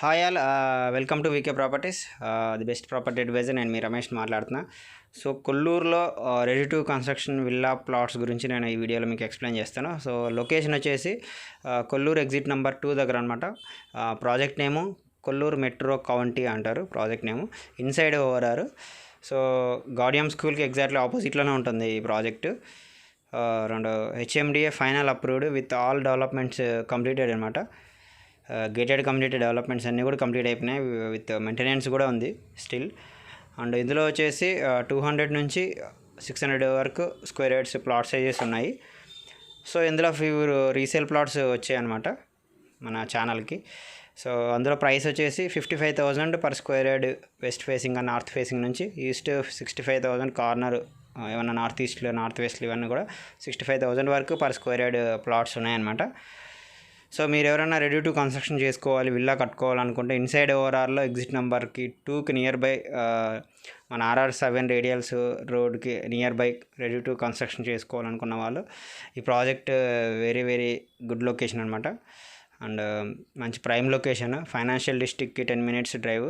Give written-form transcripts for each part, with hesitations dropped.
Hi all welcome to VK Properties the best property advisor. నేను మీ రమేష్ మాట్లాడుతున్నా. సో కొల్లూరులో ready to construction villa plots గురించి నేను ఈ వీడియోలో మీకు ఎక్స్ప్లెయిన్ చేస్తాను. సో లొకేషన్ వచ్చేసి కొల్లూరు ఎగ్జిట్ నెంబర్ 2 దగ్గర అనమాట. ప్రాజెక్ట్ నేము కొల్లూరు మెట్రో కౌంటీ అంటారు ప్రాజెక్ట్ నేము. ఇన్సైడ్ ఓవరారు. సో గాడియం స్కూల్కి ఎగ్జాక్ట్లీ ఆపోజిట్లోనే ఉంటుంది ఈ ప్రాజెక్టు. రెండు HMDA final approved with all developments completed అనమాట. గేటెడ్ కమ్యూనిటీ డెవలప్మెంట్స్ అన్నీ కూడా కంప్లీట్ అయిపోయినాయి, విత్ మెయింటెనెన్స్ కూడా ఉంది స్టిల్. అండ్ ఇందులో వచ్చేసి 200 నుంచి 600 వరకు స్క్వేర్ యార్డ్స్ ప్లాట్ సైజెస్ ఉన్నాయి. సో ఇందులో ఫ్యూ రీసేల్ ప్లాట్స్ వచ్చాయి అనమాట మన ఛానల్కి. సో అందులో ప్రైస్ వచ్చేసి 55,000 per square yard west facing and north facing నుంచి. ఈస్ట్ 65,000 కార్నర్ ఏమన్నా నార్త్ ఈస్ట్లో నార్త్ వెస్ట్లో ఇవన్నీ కూడా 65,000 వరకు పర్ స్క్వేర్ యార్డ్ ప్లాట్స్ ఉన్నాయన్నమాట. సో మీరు ఎవరైనా రెడీ టు కన్స్ట్రక్షన్ చేసుకోవాలి, విల్లా కట్టుకోవాలనుకుంటే ఇన్సైడ్ ఓవరాల్లో ఎగ్జిట్ నెంబర్కి 2కి నియర్ బై మన RR7 రేడియల్స్ రోడ్కి near by ready to construction చేసుకోవాలనుకున్న వాళ్ళు ఈ project very very good location అనమాట. అండ్ మంచి ప్రైమ్ లొకేషన్. ఫైనాన్షియల్ డిస్ట్రిక్ట్కి 10 minutes డ్రైవ్,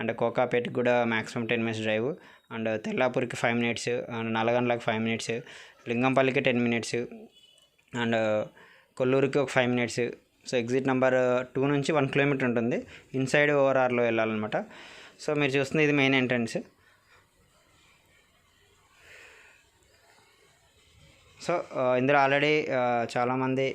అండ్ కోకాపేట్కి కూడా మ్యాక్సిమం 10 minutes డ్రైవ్, అండ్ తెల్లాపూర్కి 5 minutes, అండ్ నల్గొండకి 5 minutes, లింగంపల్లికి 10 minutes, అండ్ కొల్లూరుకి ఒక 5 minutes. సో ఎగ్జిట్ నెంబర్ 2 నుంచి 1 kilometer ఉంటుంది. ఇన్సైడ్ ఓవరార్లో వెళ్ళాలన్నమాట. సో మీరు చూస్తుంది ఇది మెయిన్ ఎంట్రన్స్. సో ఇందులో ఆల్రెడీ చాలామంది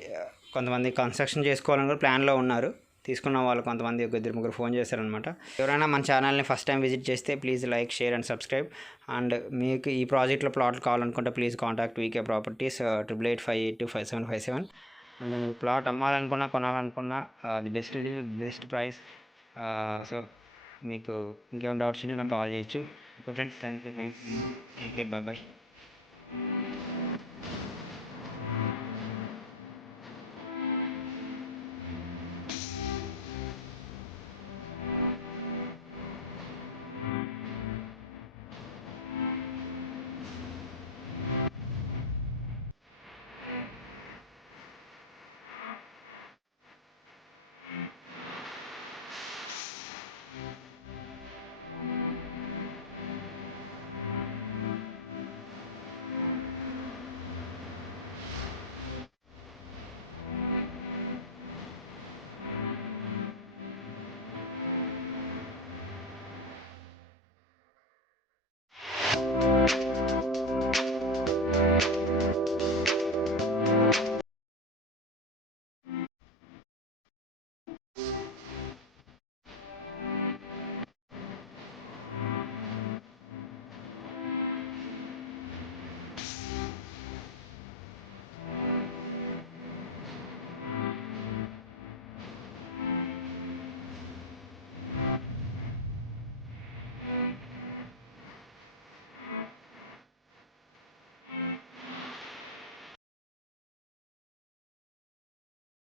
కొంతమంది కన్స్ట్రక్షన్ చేసుకోవాలని కూడా ప్లాన్లో ఉన్నారు. తీసుకున్న వాళ్ళు కొంతమంది ఒక 2-3 ఫోన్ చేశారనమాట. ఎవరైనా మన ఛానల్ని ఫస్ట్ టైం విజిట్ చేస్తే please like, share and subscribe. And మీకు ఈ ప్రాజెక్ట్లో ప్లాట్లు కావాలనుకుంటే please contact VK Properties 8885825757. Plot అమ్మాలనుకున్నా కొనాలనుకున్నా ది బెస్ట్ ప్రైస్. సో మీకు ఇంకేమైనా డౌట్స్ ఉంటే నాకు కాల్ చేయొచ్చు. Okay friends, thank you. Okay, bye.